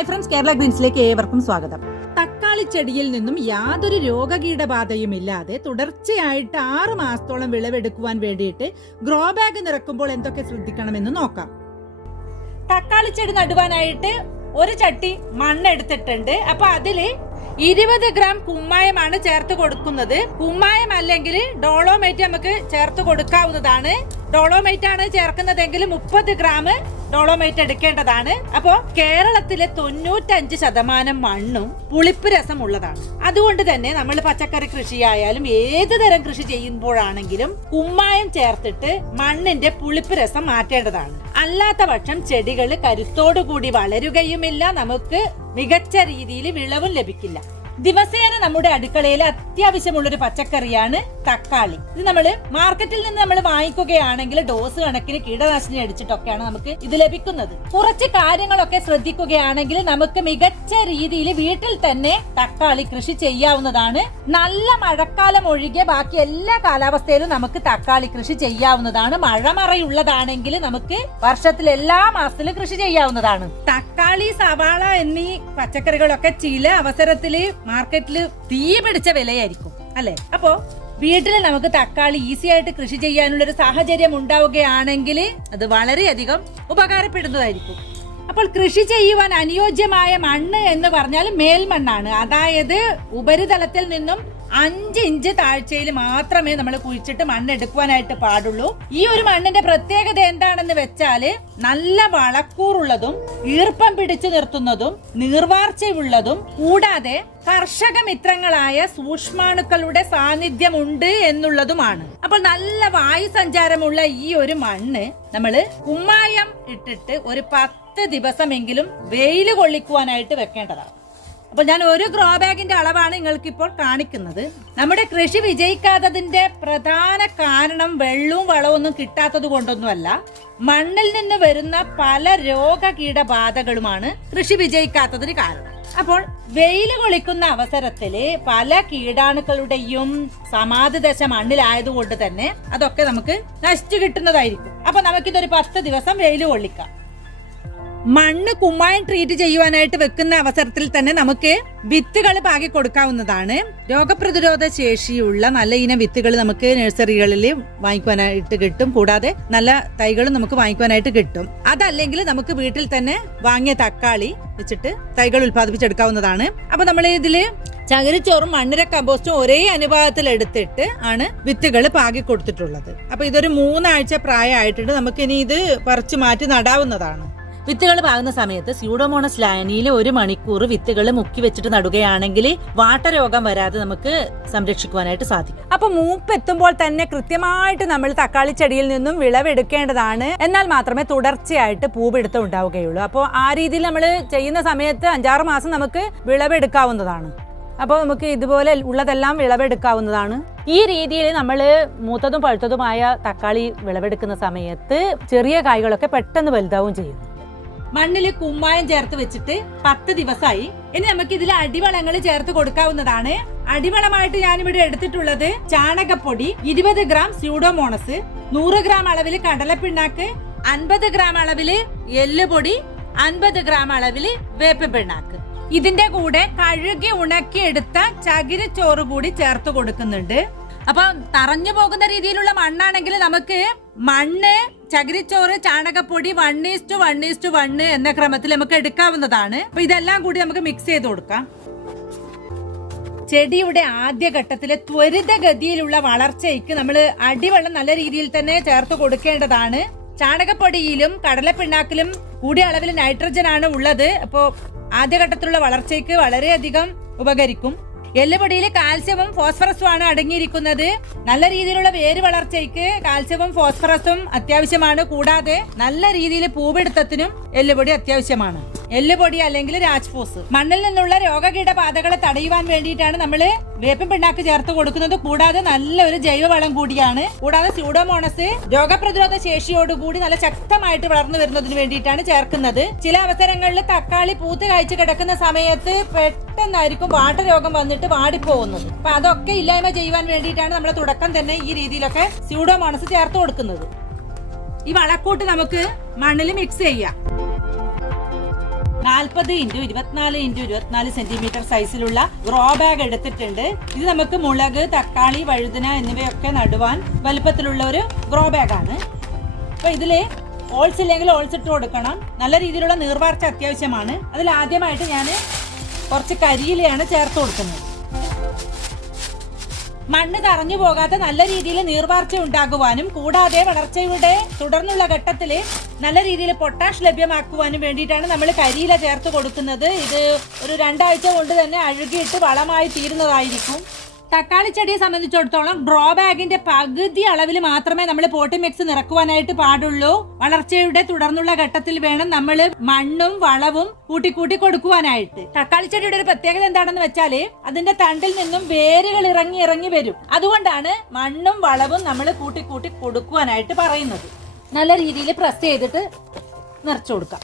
Hi friends Kerala ഗ്രീൻസിലേക്ക് ഏവർക്കും സ്വാഗതം. തക്കാളി ചെടിയിൽ നിന്നും യാതൊരു രോഗകീടബാധയും ഇല്ലാതെ തുടർച്ചയായിട്ട് ആറ് മാസത്തോളം വിളവെടുക്കുവാൻ വേണ്ടിയിട്ട് ഗ്രോ ബാഗ് നിറക്കുമ്പോൾ എന്തൊക്കെ ശ്രദ്ധിക്കണമെന്ന് നോക്കാം. തക്കാളി ചെടി നടുവാനായിട്ട് ഒരു ചട്ടി മണ്ണ് എടുത്തിട്ടുണ്ട് അപ്പൊ അതിൽ ഇരുപത് ഗ്രാം കുമ്മായമാണ് ചേർത്ത് കൊടുക്കുന്നത്. കുമ്മായം അല്ലെങ്കിൽ ഡോളോമേറ്റ് നമുക്ക് ചേർത്ത് കൊടുക്കാവുന്നതാണ്. ഡോളോമേറ്റ് ആണ് ചേർക്കുന്നതെങ്കിൽ മുപ്പത് ഗ്രാം ഡോളോമേറ്റ് എടുക്കേണ്ടതാണ്. അപ്പോ കേരളത്തിലെ തൊണ്ണൂറ്റഞ്ച് ശതമാനം മണ്ണും പുളിപ്പ് രസം ഉള്ളതാണ് അതുകൊണ്ട് തന്നെ നമ്മൾ പച്ചക്കറി കൃഷിയായാലും ഏത് തരം കൃഷി ചെയ്യുമ്പോഴാണെങ്കിലും കുമ്മായം ചേർത്തിട്ട് മണ്ണിന്റെ പുളിപ്പ് രസം മാറ്റേണ്ടതാണ്. അല്ലാത്ത പക്ഷം ചെടികൾ കരുത്തോടുകൂടി വളരുകയുമില്ല. നമുക്ക് മികച്ച രീതിയിൽ വിളവും ലഭിക്കില്ല. ദിവസേന നമ്മുടെ അടുക്കളയിൽ അത്യാവശ്യമുള്ളൊരു പച്ചക്കറിയാണ് തക്കാളി. ഇത് നമ്മൾ മാർക്കറ്റിൽ നിന്ന് നമ്മൾ വാങ്ങിക്കുകയാണെങ്കിൽ ഡോസ് കണക്കിന് കീടനാശിനി അടിച്ചിട്ടൊക്കെയാണ് നമുക്ക് ഇത് ലഭിക്കുന്നത്. കുറച്ച് കാര്യങ്ങളൊക്കെ ശ്രദ്ധിക്കുകയാണെങ്കിൽ നമുക്ക് മികച്ച രീതിയിൽ വീട്ടിൽ തന്നെ തക്കാളി കൃഷി ചെയ്യാവുന്നതാണ്. നല്ല മഴക്കാലം ഒഴികെ ബാക്കി എല്ലാ കാലാവസ്ഥയിലും നമുക്ക് തക്കാളി കൃഷി ചെയ്യാവുന്നതാണ്. മഴമറയുള്ളതാണെങ്കിൽ നമുക്ക് വർഷത്തിൽ എല്ലാ മാസത്തിലും കൃഷി ചെയ്യാവുന്നതാണ്. തക്കാളി സവാള എന്നീ പച്ചക്കറികളൊക്കെ ചില അവസരത്തിൽ മാർക്കറ്റിൽ തീ പിടിച്ച വിലയായിരിക്കും അല്ലെ? അപ്പോ വീട്ടിൽ നമുക്ക് തക്കാളി ഈസി ആയിട്ട് കൃഷി ചെയ്യാനുള്ള ഒരു സാഹചര്യം ഉണ്ടാവുകയാണെങ്കിൽ അത് വളരെയധികം ഉപകാരപ്പെടുന്നതായിരിക്കും. അപ്പോൾ കൃഷി ചെയ്യുവാൻ അനുയോജ്യമായ മണ്ണ് എന്ന് പറഞ്ഞാൽ മേൽമണ്ണാണ്. അതായത് ഉപരിതലത്തിൽ നിന്നും അഞ്ച് ഇഞ്ച് താഴ്ചയിൽ മാത്രമേ നമ്മൾ കുഴിച്ചിട്ട് മണ്ണ് എടുക്കുവാനായിട്ട് പാടുള്ളൂ. ഈ ഒരു മണ്ണിന്റെ പ്രത്യേകത എന്താണെന്ന് വെച്ചാൽ നല്ല വളക്കൂറുള്ളതും ഈർപ്പം പിടിച്ചു നിർത്തുന്നതും നീർവാർച്ചയുള്ളതും കൂടാതെ കർഷക മിത്രങ്ങളായ സൂക്ഷ്മാണുക്കളുടെ സാന്നിധ്യം ഉണ്ട് എന്നുള്ളതുമാണ്. അപ്പോൾ നല്ല വായു സഞ്ചാരമുള്ള ഈ ഒരു മണ്ണ് നമ്മൾ കുമ്മായം ഇട്ടിട്ട് ഒരു പത്ത് ദിവസമെങ്കിലും വെയിൽ കൊള്ളിക്കുവാനായിട്ട് വെക്കേണ്ടതാണ്. അപ്പോൾ ഞാൻ ഒരു ഗ്രോ ബാഗിന്റെ അളവാണ് നിങ്ങൾക്ക് ഇപ്പോൾ കാണിക്കുന്നത്. നമ്മുടെ കൃഷി വിജയിക്കാത്തതിന്റെ പ്രധാന കാരണം വെള്ളവും വളവും ഒന്നും കിട്ടാത്തത് കൊണ്ടൊന്നുമല്ല. മണ്ണിൽ നിന്ന് വരുന്ന പല രോഗകീടബാധകളുമാണ് കൃഷി വിജയിക്കാത്തതിന് കാരണം. അപ്പോൾ വെയിൽ കൊളിക്കുന്ന അവസരത്തിൽ പല കീടാണുക്കളുടെയും സമാധി ദശ മണ്ണിലായതുകൊണ്ട് തന്നെ അതൊക്കെ നമുക്ക് നശിച്ചു കിട്ടുന്നതായിരിക്കും. അപ്പൊ നമുക്കിതൊരു പത്ത് ദിവസം വെയിൽ കൊള്ളിക്കാം. മണ്ണ് കുമ്മായം ട്രീറ്റ് ചെയ്യുവാനായിട്ട് വെക്കുന്ന അവസരത്തിൽ തന്നെ നമുക്ക് വിത്തുകൾ പാകി കൊടുക്കാവുന്നതാണ്. രോഗപ്രതിരോധ ശേഷിയുള്ള നല്ല ഇനം വിത്തുകൾ നമുക്ക് നഴ്സറികളിൽ വാങ്ങിക്കുവാനായിട്ട് കിട്ടും. കൂടാതെ നല്ല തൈകളും നമുക്ക് വാങ്ങിക്കുവാനായിട്ട് കിട്ടും. അതല്ലെങ്കിൽ നമുക്ക് വീട്ടിൽ തന്നെ വാങ്ങിയ തക്കാളി വെച്ചിട്ട് തൈകൾ ഉത്പാദിപ്പിച്ചെടുക്കാവുന്നതാണ് അപ്പൊ നമ്മൾ ഇതിൽ ചകിരിച്ചോറും മണ്ണിര കമ്പോസ്റ്റും ഒരേ അനുപാതത്തിൽ എടുത്തിട്ട് ആണ് വിത്തുകൾ പാകി കൊടുത്തിട്ടുള്ളത്. അപ്പൊ ഇതൊരു മൂന്നാഴ്ച പ്രായമായിട്ടുണ്ട്. നമുക്ക് ഇനി ഇത് പറിച്ചു മാറ്റി നടാവുന്നതാണ്. വിത്തുകൾ പാകുന്ന സമയത്ത് സ്യൂഡോമോണസ് ലായനിയിൽ ഒരു മണിക്കൂർ വിത്തുകൾ മുക്കി വെച്ചിട്ട് നടുകയാണെങ്കിൽ വാട്ടരോഗം വരാതെ നമുക്ക് സംരക്ഷിക്കുവാനായിട്ട് സാധിക്കും. അപ്പൊ മൂപ്പ് എത്തുമ്പോൾ തന്നെ കൃത്യമായിട്ട് നമ്മൾ തക്കാളി ചെടിയിൽ നിന്നും വിളവെടുക്കേണ്ടതാണ്. എന്നാൽ മാത്രമേ തുടർച്ചയായിട്ട് പൂവെടുത്ത് ഉണ്ടാവുകയുള്ളൂ. അപ്പോൾ ആ രീതിയിൽ നമ്മൾ ചെയ്യുന്ന സമയത്ത് അഞ്ചാറ് മാസം നമുക്ക് വിളവെടുക്കാവുന്നതാണ്. അപ്പോൾ നമുക്ക് ഇതുപോലെ ഉള്ളതെല്ലാം വിളവെടുക്കാവുന്നതാണ്. ഈ രീതിയിൽ നമ്മൾ മൂത്തതും പഴുത്തതുമായ തക്കാളി വിളവെടുക്കുന്ന സമയത്ത് ചെറിയ കായ്കളൊക്കെ പെട്ടെന്ന് വലുതാവും ചെയ്യുന്നു. മണ്ണിൽ കുമ്മായം ചേർത്ത് വെച്ചിട്ട് പത്ത് ദിവസമായി ഇനി നമുക്ക് ഇതിൽ അടിവളങ്ങൾ ചേർത്ത് കൊടുക്കാവുന്നതാണ്. അടിവളമായിട്ട് ഞാനിവിടെ എടുത്തിട്ടുള്ളത് ചാണകപ്പൊടി ഇരുപത് ഗ്രാം സ്യൂഡോമോണസ് നൂറ് ഗ്രാം അളവിൽ കടലപ്പിണ്ണാക്ക് അൻപത് ഗ്രാം അളവിൽ എല്ലുപൊടി അൻപത് ഗ്രാം അളവിൽ വേപ്പ് പിണ്ണാക്ക് ഇതിന്റെ കൂടെ കഴുകി ഉണക്കി എടുത്ത ചകിരിച്ചോറ് കൂടി ചേർത്ത് കൊടുക്കുന്നുണ്ട്. അപ്പൊ തറഞ്ഞു പോകുന്ന രീതിയിലുള്ള മണ്ണാണെങ്കിൽ നമുക്ക് മണ്ണ് ചകിരിച്ചോറ് ചാണകപ്പൊടി one is to one is to one എന്ന ക്രമത്തിൽ നമുക്ക് എടുക്കാവുന്നതാണ്. അപ്പൊ ഇതെല്ലാം കൂടി നമുക്ക് മിക്സ് ചെയ്ത് കൊടുക്കാം. ചെടിയുടെ ആദ്യഘട്ടത്തിലെ ത്വരിതഗതിയിലുള്ള വളർച്ചയ്ക്ക് നമ്മൾ അടിവെള്ളം നല്ല രീതിയിൽ തന്നെ ചേർത്ത് കൊടുക്കേണ്ടതാണ്. ചാണകപ്പൊടിയിലും കടലപ്പിണ്ണാക്കിലും കൂടിയ അളവിൽ നൈട്രജൻ ആണ് ഉള്ളത്. അപ്പോൾ ആദ്യഘട്ടത്തിലുള്ള വളർച്ചയ്ക്ക് വളരെയധികം ഉപകരിക്കും. എല്ലുപൊടിയിൽ കാൽസ്യവും ഫോസ്ഫറസും ആണ് അടങ്ങിയിരിക്കുന്നത്. നല്ല രീതിയിലുള്ള വേര് വളർച്ചയ്ക്ക് കാൽസ്യവും ഫോസ്ഫറസും അത്യാവശ്യമാണ്. കൂടാതെ നല്ല രീതിയിൽ പൂപിടുത്തത്തിനും എല്ലുപൊടി അത്യാവശ്യമാണ്. എല്ലുപൊടി അല്ലെങ്കിൽ രാജ്ഫോസ്. മണ്ണിൽ നിന്നുള്ള രോഗകീടബാധകളെ തടയുവാൻ വേണ്ടിയിട്ടാണ് നമ്മൾ വേപ്പിൻ പിണ്ണാക്ക് ചേർത്ത് കൊടുക്കുന്നത്. കൂടാതെ നല്ലൊരു ജൈവവളം കൂടിയാണ്. കൂടാതെ സ്യൂഡോമോണസ് രോഗപ്രതിരോധ ശേഷിയോടുകൂടി നല്ല ശക്തമായിട്ട് വളർന്നു വരുന്നതിന് വേണ്ടിയിട്ടാണ് ചേർക്കുന്നത്. ചില അവസരങ്ങളിൽ തക്കാളി പൂത്ത് കായ്ച്ചു കിടക്കുന്ന സമയത്ത് പെട്ടെന്നായിരിക്കും വാട്ടരോഗം വന്നിട്ട് വാടിപ്പോകുന്നത്. അപ്പൊ അതൊക്കെ ഇല്ലായ്മ ചെയ്യുവാൻ വേണ്ടിയിട്ടാണ് നമ്മൾ തുടക്കം തന്നെ ഈ രീതിയിലൊക്കെ സ്യൂഡോ സ്യൂഡോമോണസ് ചേർത്ത് കൊടുക്കുന്നത്. ഈ വളക്കൂട്ട് നമുക്ക് മണ്ണിൽ മിക്സ് ചെയ്യാം. നാൽപ്പത് ഇന്റു ഇരുപത്തിനാല് ഇന്റു ഇരുപത്തിനാല് സെന്റിമീറ്റർ സൈസിലുള്ള ഗ്രോ ബാഗ് എടുത്തിട്ടുണ്ട്. ഇത് നമുക്ക് മുളക് തക്കാളി വഴുതന എന്നിവയൊക്കെ നടുവാൻ വലുപ്പത്തിലുള്ള ഒരു ഗ്രോ ബാഗാണ് അപ്പൊ ഇതിൽ ഓൾസ് ഇല്ലെങ്കിൽ ഓൾസ് ഇട്ട് കൊടുക്കണം. നല്ല രീതിയിലുള്ള നീർവാർച്ച അത്യാവശ്യമാണ്. അതിൽ ആദ്യമായിട്ട് ഞാൻ കുറച്ച് കരിയിലയാണ് ചേർത്ത് കൊടുക്കുന്നത്. മണ്ണ് തറഞ്ഞു പോകാതെ നല്ല രീതിയിൽ നീർവാർച്ച ഉണ്ടാകുവാനും കൂടാതെ വളർച്ചയുടെ തുടർന്നുള്ള ഘട്ടത്തിൽ നല്ല രീതിയിൽ പൊട്ടാഷ് ലഭ്യമാക്കുവാനും വേണ്ടിയിട്ടാണ് നമ്മൾ കരിയില ചേർത്ത് കൊടുക്കുന്നത്. ഇത് ഒരു രണ്ടാഴ്ച കൊണ്ട് തന്നെ അഴുകിയിട്ട് വളമായി തീരുന്നതായിരിക്കും. തക്കാളി ചെടിയെ സംബന്ധിച്ചിടത്തോളം ഡ്രോ ബാഗിന്റെ പകുതി അളവിൽ മാത്രമേ നമ്മൾ പോട്ടി മിക്സ് നിറക്കുവാനായിട്ട് പാടുള്ളൂ. വളർച്ചയുടെ തുടർന്നുള്ള ഘട്ടത്തിൽ വേണം നമ്മൾ മണ്ണും വളവും കൂട്ടി കൂട്ടി കൊടുക്കുവാനായിട്ട്. തക്കാളി ചെടിയുടെ ഒരു പ്രത്യേകത എന്താണെന്ന് വെച്ചാൽ അതിന്റെ തണ്ടിൽ നിന്നും വേരുകൾ ഇറങ്ങി ഇറങ്ങി വരും. അതുകൊണ്ടാണ് മണ്ണും വളവും നമ്മൾ കൂട്ടി കൂട്ടി കൊടുക്കുവാനായിട്ട് പറയുന്നത്. നല്ല രീതിയിൽ പ്രസ് ചെയ്തിട്ട് നിറച്ചു കൊടുക്കാം.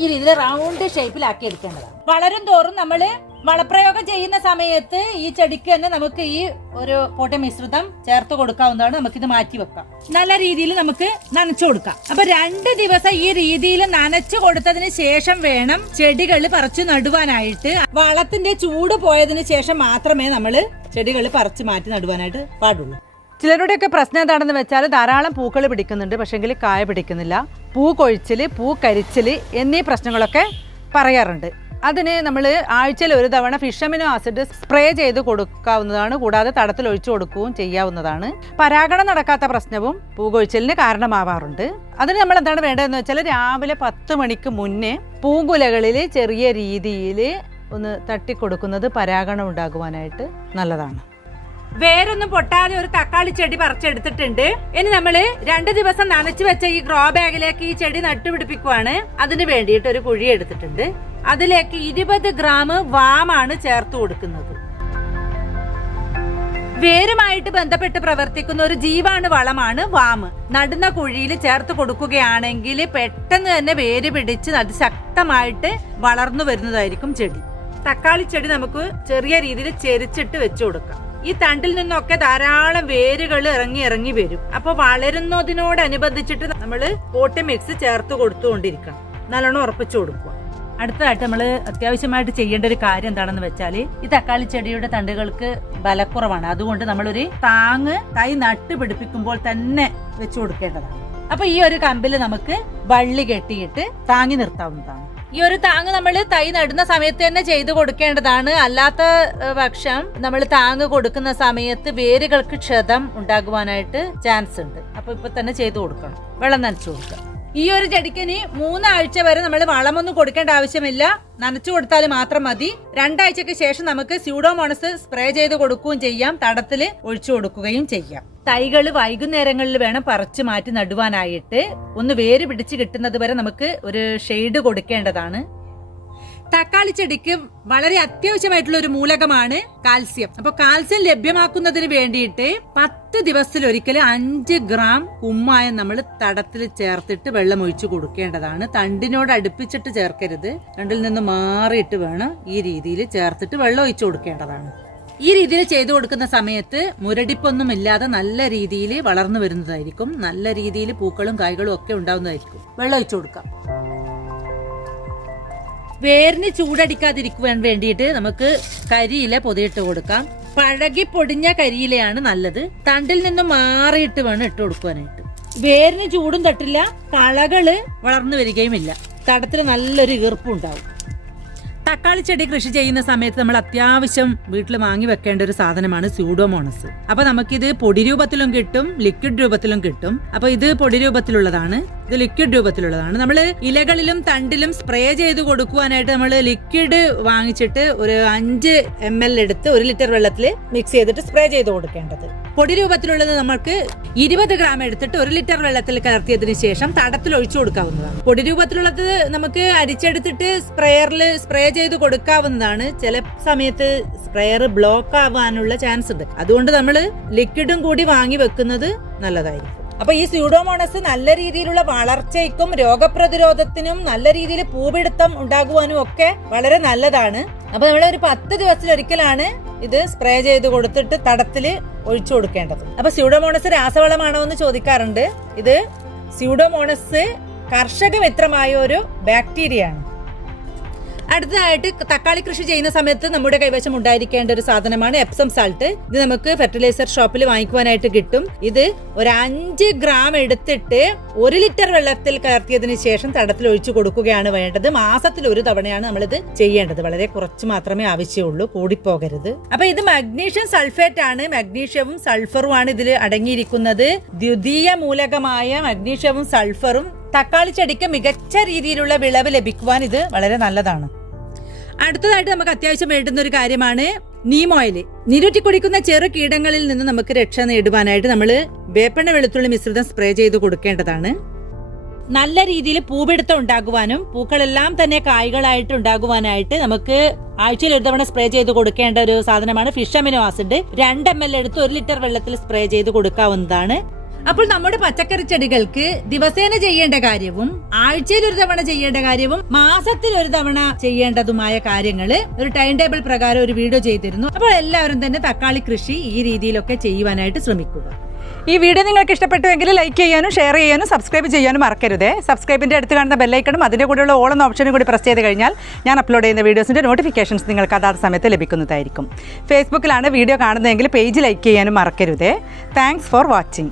ഈ രീതിയിൽ റൗണ്ട് ഷേപ്പിലാക്കി എടുക്കേണ്ടതാണ്. വളരും തോറും നമ്മൾ വളപ്രയോഗം ചെയ്യുന്ന സമയത്ത് ഈ ചെടിക്ക് തന്നെ നമുക്ക് ഈ ഒരു പോട്ടി മിശ്രിതം ചേർത്ത് കൊടുക്കാവുന്നതാണ്. നമുക്കിത് മാറ്റി വെക്കാം. നല്ല രീതിയിൽ നമുക്ക് നനച്ചു കൊടുക്കാം. അപ്പൊ രണ്ട് ദിവസം ഈ രീതിയിൽ നനച്ചു കൊടുത്തതിന് ശേഷം വേണം ചെടികൾ പറിച്ചു നടുവാനായിട്ട്. വളത്തിന്റെ ചൂട് പോയതിന് ശേഷം മാത്രമേ നമ്മൾ ചെടികൾ പറിച്ചു മാറ്റി നടുവാനായിട്ട് പാടുള്ളൂ. ചിലരുടെയൊക്കെ പ്രശ്നം എന്താണെന്ന് വെച്ചാൽ ധാരാളം പൂക്കൾ പിടിക്കുന്നുണ്ട്. പക്ഷെങ്കിൽ കായ പിടിക്കുന്നില്ല. പൂ കൊഴിച്ചിൽ പൂ കരിച്ചിൽ എന്നീ പ്രശ്നങ്ങളൊക്കെ പറയാറുണ്ട്. അതിന് നമ്മൾ ആഴ്ചയിൽ ഒരു തവണ ഫിഷമിനോ ആസിഡ് സ്പ്രേ ചെയ്ത് കൊടുക്കാവുന്നതാണ്. കൂടാതെ തടത്തിൽ ഒഴിച്ചു കൊടുക്കുകയും ചെയ്യാവുന്നതാണ്. പരാഗണം നടക്കാത്ത പ്രശ്നവും പൂകൊഴിച്ചലിന് കാരണമാവാറുണ്ട്. അതിന് നമ്മൾ എന്താണ് വേണ്ടതെന്ന് വെച്ചാൽ രാവിലെ പത്ത് മണിക്ക് മുന്നേ പൂങ്കുലകളിൽ ചെറിയ രീതിയിൽ ഒന്ന് തട്ടിക്കൊടുക്കുന്നത് പരാഗണം ഉണ്ടാകുവാനായിട്ട് നല്ലതാണ്. വേരൊന്നും പൊട്ടാതെ ഒരു തക്കാളി ചെടി പറിച്ചെടുത്തിട്ടുണ്ട്. ഇനി നമ്മൾ രണ്ട് ദിവസം നനച്ചു വെച്ച ഈ ഗ്രോ ബാഗിലേക്ക് ഈ ചെടി നട്ടുപിടിപ്പിക്കുവാണ്. അതിന് വേണ്ടിയിട്ട് ഒരു കുഴി എടുത്തിട്ടുണ്ട്. അതിലേക്ക് ഇരുപത് ഗ്രാം വാമാണ് ചേർത്ത് കൊടുക്കുന്നത്. വേരുമായിട്ട് ബന്ധപ്പെട്ട് പ്രവർത്തിക്കുന്ന ഒരു ജീവാണ് വളമാണ് വാമ് നടുന്ന കുഴിയിൽ ചേർത്ത് കൊടുക്കുകയാണെങ്കിൽ പെട്ടെന്ന് തന്നെ വേര് പിടിച്ച് അതിശക്തമായിട്ട് വളർന്നു വരുന്നതായിരിക്കും ചെടി. തക്കാളി ചെടി നമുക്ക് ചെറിയ രീതിയിൽ ചെരിച്ചിട്ട് വെച്ചു കൊടുക്കാം. ഈ തണ്ടിൽ നിന്നൊക്കെ ധാരാളം വേരുകൾ ഇറങ്ങി ഇറങ്ങി വരും. അപ്പൊ വളരുന്നതിനോടനുബന്ധിച്ചിട്ട് നമ്മൾ പോട്ടി മിക്സ് ചേർത്ത് കൊടുത്തുകൊണ്ടിരിക്കണം. നല്ലോണം ഉറപ്പിച്ചു കൊടുക്കുക. അടുത്തതായിട്ട് നമ്മൾ അത്യാവശ്യമായിട്ട് ചെയ്യേണ്ട ഒരു കാര്യം എന്താണെന്ന് വെച്ചാൽ ഈ തക്കാളി ചെടിയുടെ തണ്ടുകൾക്ക് ബലക്കുറവാണ്. അതുകൊണ്ട് നമ്മളൊരു താങ് തൈ നട്ട് പിടിപ്പിക്കുമ്പോൾ തന്നെ വെച്ചു കൊടുക്കേണ്ടതാണ്. അപ്പൊ ഈ ഒരു കമ്പിൽ നമുക്ക് വള്ളി കെട്ടിയിട്ട് താങ്ങി നിർത്താവുന്നതാണ്. ഈ ഒരു താങ് നമ്മൾ തൈ നടുന്ന സമയത്ത് തന്നെ ചെയ്തു കൊടുക്കേണ്ടതാണ്. അല്ലാത്ത പക്ഷം നമ്മൾ താങ് കൊടുക്കുന്ന സമയത്ത് വേരുകൾക്ക് ക്ഷതം ഉണ്ടാകുവാനായിട്ട് ചാൻസ് ഉണ്ട്. അപ്പൊ ഇപ്പൊ തന്നെ ചെയ്തു കൊടുക്കണം. വെള്ളം നനച്ചു കൊടുക്കുക ഈ ഒരു ചെടിക്കിനി മൂന്നാഴ്ച വരെ നമ്മൾ വളമൊന്നും കൊടുക്കേണ്ട ആവശ്യമില്ല. നനച്ചു കൊടുത്താൽ മാത്രം മതി. രണ്ടാഴ്ചക്ക് ശേഷം നമുക്ക് സ്യൂഡോമോണസ് സ്പ്രേ ചെയ്ത് കൊടുക്കുകയും ചെയ്യാം. തടത്തിൽ ഒഴിച്ചു കൊടുക്കുകയും ചെയ്യാം. തൈകൾ വൈകുന്നേരങ്ങളിൽ വേണം പറിച്ചു മാറ്റി നടുവാനായിട്ട്. ഒന്ന് വേര് പിടിച്ച് കിട്ടുന്നത് വരെ നമുക്ക് ഒരു ഷെയ്ഡ് കൊടുക്കേണ്ടതാണ്. തക്കാളി ചെടിക്ക് വളരെ അത്യാവശ്യമായിട്ടുള്ള ഒരു മൂലകമാണ് കാൽസ്യം. അപ്പൊ കാൽസ്യം ലഭ്യമാക്കുന്നതിന് വേണ്ടിയിട്ട് പത്ത് ദിവസത്തിലൊരിക്കൽ അഞ്ച് ഗ്രാം കുമ്മായം നമ്മൾ തടത്തിൽ ചേർത്തിട്ട് വെള്ളം ഒഴിച്ചു കൊടുക്കേണ്ടതാണ്. തണ്ടിനോട് അടുപ്പിച്ചിട്ട് ചേർക്കരുത്. തണ്ടിൽ നിന്ന് മാറിയിട്ട് വേണം ഈ രീതിയിൽ ചേർത്തിട്ട് വെള്ളം ഒഴിച്ചു കൊടുക്കേണ്ടതാണ്. ഈ രീതിയിൽ ചെയ്തു കൊടുക്കുന്ന സമയത്ത് മുരടിപ്പൊന്നും ഇല്ലാതെ നല്ല രീതിയിൽ വളർന്നു വരുന്നതായിരിക്കും. നല്ല രീതിയിൽ പൂക്കളും കായ്കളും ഒക്കെ ഉണ്ടാവുന്നതായിരിക്കും. വെള്ളം ഒഴിച്ചു കൊടുക്കാം. വേരിന് ചൂടടിക്കാതിരിക്കുവാൻ വേണ്ടിയിട്ട് നമുക്ക് കരിയില പൊതിയിട്ട് കൊടുക്കാം. പഴകി പൊടിഞ്ഞ കരിയിലയാണ് നല്ലത്. തണ്ടിൽ നിന്ന് മാറിയിട്ട് വേണം ഇട്ട് കൊടുക്കുവാനായിട്ട്. വേരിന് ചൂടും തട്ടില്ല കളകൾ വളർന്നു വരികയുമില്ല. തടത്തിൽ നല്ലൊരു ഈർപ്പും ഉണ്ടാവും. തക്കാളി ചെടി കൃഷി ചെയ്യുന്ന സമയത്ത് നമ്മൾ അത്യാവശ്യം വീട്ടിൽ വാങ്ങി വെക്കേണ്ട ഒരു സാധനമാണ് സ്യൂഡോമോണസ്. അപ്പൊ നമുക്കിത് പൊടി രൂപത്തിലും കിട്ടും ലിക്വിഡ് രൂപത്തിലും കിട്ടും. അപ്പൊ ഇത് പൊടി രൂപത്തിലുള്ളതാണ് ഇത് ലിക്വിഡ് രൂപത്തിലുള്ളതാണ്. നമ്മൾ ഇലകളിലും തണ്ടിലും സ്പ്രേ ചെയ്ത് കൊടുക്കുവാനായിട്ട് നമ്മൾ ലിക്വിഡ് വാങ്ങിച്ചിട്ട് ഒരു അഞ്ച് എം എൽ എടുത്ത് ഒരു ലിറ്റർ വെള്ളത്തിൽ മിക്സ് ചെയ്തിട്ട് സ്പ്രേ ചെയ്ത് കൊടുക്കേണ്ടത്. പൊടി രൂപത്തിലുള്ളത് നമ്മൾക്ക് ഇരുപത് ഗ്രാം എടുത്തിട്ട് ഒരു ലിറ്റർ വെള്ളത്തിൽ കലർത്തിയതിനു ശേഷം തടത്തിൽ ഒഴിച്ചു കൊടുക്കാവുന്നതാണ്. പൊടി രൂപത്തിലുള്ളത് നമുക്ക് അരിച്ചെടുത്തിട്ട് സ്പ്രേയറിൽ സ്പ്രേ ചെയ്ത് കൊടുക്കാവുന്നതാണ്. ചില സമയത്ത് സ്പ്രേയർ ബ്ലോക്ക് ആവാനുള്ള ചാൻസ് ഉണ്ട്. അതുകൊണ്ട് നമ്മൾ ലിക്വിഡും കൂടി വാങ്ങി വെക്കുന്നത് നല്ലതായിരിക്കും. അപ്പൊ ഈ സ്യൂഡോമോണസ് നല്ല രീതിയിലുള്ള വളർച്ചയ്ക്കും രോഗപ്രതിരോധത്തിനും നല്ല രീതിയിൽ പൂപിടുത്തം ഉണ്ടാകുവാനും ഒക്കെ വളരെ നല്ലതാണ്. അപ്പൊ നമ്മൾ ഒരു പത്ത് ദിവസത്തിലൊരിക്കലാണ് ഇത് സ്പ്രേ ചെയ്ത് കൊടുത്തിട്ട് തടത്തിൽ ഒഴിച്ചു കൊടുക്കേണ്ടത്. അപ്പൊ സ്യൂഡോമോണസ് രാസവളമാണോ എന്ന് ചോദിക്കാറുണ്ട്. ഇത് സ്യൂഡോമോണസ് കർഷക മിത്രമായ ഒരു ബാക്ടീരിയ ആണ്. അടുത്തതായിട്ട് തക്കാളി കൃഷി ചെയ്യുന്ന സമയത്ത് നമ്മുടെ കൈവശം ഉണ്ടായിരിക്കേണ്ട ഒരു സാധനമാണ് എപ്സം സാൾട്ട്. ഇത് നമുക്ക് ഫെർട്ടിലൈസർ ഷോപ്പിൽ വാങ്ങിക്കുവാനായിട്ട് കിട്ടും. ഇത് ഒരു അഞ്ച് ഗ്രാം എടുത്തിട്ട് ഒരു ലിറ്റർ വെള്ളത്തിൽ കലർത്തിയതിനു ശേഷം തടത്തിൽ ഒഴിച്ചു കൊടുക്കുകയാണ് വേണ്ടത്. മാസത്തിൽ ഒരു തവണയാണ് നമ്മളിത് ചെയ്യേണ്ടത്. വളരെ കുറച്ച് മാത്രമേ ആവശ്യമുള്ളൂ കൂടിപ്പോകരുത്. അപ്പൊ ഇത് മഗ്നീഷ്യം സൾഫേറ്റ് ആണ്. മഗ്നീഷ്യവും ആണ് ഇതിൽ അടങ്ങിയിരിക്കുന്നത്. ദ്വിതീയ മൂലകമായ മഗ്നീഷ്യവും സൾഫറും തക്കാളി ചെടിക്ക് മികച്ച രീതിയിലുള്ള വിളവ് ലഭിക്കുവാൻ ഇത് വളരെ നല്ലതാണ്. അടുത്തതായിട്ട് നമുക്ക് അത്യാവശ്യം വേണ്ടുന്ന ഒരു കാര്യമാണ് നീം ഓയിൽ. നിരൂറ്റി കുടിക്കുന്ന ചെറു കീടങ്ങളിൽ നിന്ന് നമുക്ക് രക്ഷ നേടുവാനായിട്ട് നമ്മൾ വേപ്പെണ്ണ വെളുത്തുള്ളി മിശ്രിതം സ്പ്രേ ചെയ്ത് കൊടുക്കേണ്ടതാണ്. നല്ല രീതിയിൽ പൂപിടുത്തം ഉണ്ടാകുവാനും പൂക്കളെല്ലാം തന്നെ കായ്കളായിട്ട് ഉണ്ടാകുവാനായിട്ട് നമുക്ക് ആഴ്ചയിൽ ഒരു തവണ സ്പ്രേ ചെയ്ത് കൊടുക്കേണ്ട ഒരു സാധനമാണ് ഫിഷ് അമിനോ ആസിഡ്. രണ്ട് എം എൽ എടുത്ത് ഒരു ലിറ്റർ വെള്ളത്തിൽ സ്പ്രേ ചെയ്ത് കൊടുക്കാവുന്നതാണ്. അപ്പോൾ നമ്മുടെ പച്ചക്കറി ചെടികൾക്ക് ദിവസേന ചെയ്യേണ്ട കാര്യവും ആഴ്ചയിൽ ഒരു തവണ ചെയ്യേണ്ട കാര്യവും മാസത്തിൽ ഒരു തവണ ചെയ്യേണ്ടതുമായ കാര്യങ്ങൾ ഒരു ടൈം ടേബിൾ പ്രകാരം ഒരു വീഡിയോ ചെയ്തിരുന്നു. അപ്പോൾ എല്ലാവരും തന്നെ തക്കാളി കൃഷി ഈ രീതിയിലൊക്കെ ചെയ്യുവാനായിട്ട് ശ്രമിക്കുക. ഈ വീഡിയോ നിങ്ങൾക്ക് ഇഷ്ടപ്പെട്ടുവെങ്കിൽ ലൈക്ക് ചെയ്യാനും ഷെയർ ചെയ്യാനും സബ്സ്ക്രൈബ് ചെയ്യാനും മറക്കരുത്. സബ്സ്ക്രൈബിന്റെ അടുത്ത് കാണുന്ന ബെല്ലൈക്കണും അതിന്റെ കൂടെയുള്ള ഓൾ എന്ന ഓപ്ഷനും കൂടി പ്രസ് ചെയ്ത് കഴിഞ്ഞാൽ ഞാൻ അപ്ലോഡ് ചെയ്യുന്ന വീഡിയോസിന്റെ നോട്ടിഫിക്കേഷൻസ് നിങ്ങൾക്ക് അതാത് സമയത്ത് ലഭിക്കുന്നതായിരിക്കും. ഫേസ്ബുക്കിലാണ് വീഡിയോ കാണുന്നതെങ്കിൽ പേജ് ലൈക്ക് ചെയ്യാനും മറക്കരുത്. Thanks for watching